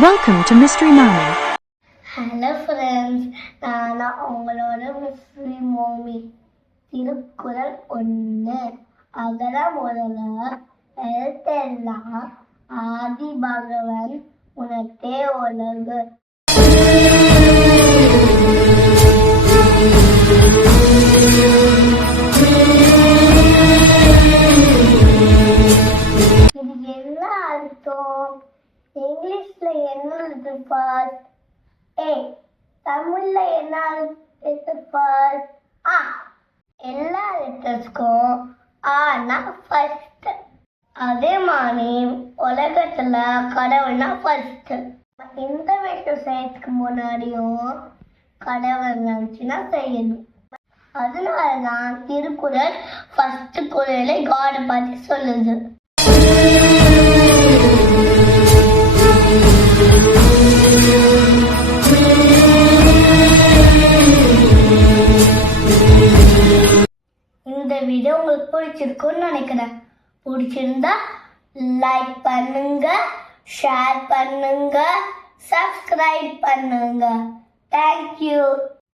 Welcome to Mystery Mommy. Hello friends, நான் உங்களோட Misri mommy. Thirukkural 1. அகர முதல எழுத்தெல்லாம் ஆதி பகவன் உனக்கே உலகு. இது என்ன அர்த்தம்? இங்கிலீஷ்ல என்ன இருக்கு ஃபர்ஸ்ட்? தமிழ்ல என்ன இருக்கு ஃபர்ஸ்ட்? எல்லா லெட்டர்ஸ்க்கும் ஆனா ஃபர்ஸ்ட். அதே மாதிரி உலகத்துல கடவுள்னா ஃபர்ஸ்ட். இந்த விஷயம் செய்யறதுக்கு முன்னாடியும் கடவுள் நினைச்சுன்னா செய்யணும். அதனாலதான் திருக்குறள் ஃபர்ஸ்ட் குறளை காட் பத்தி சொல்லுது. இந்த வீடியோ உங்களுக்கு பிடிச்சிருக்கும்னு நினைக்கிறேன். பிடிச்சிருந்தா லைக் பண்ணுங்க, ஷேர் பண்ணுங்க, சப்ஸ்கிரைப் பண்ணுங்க. தேங்க்யூ.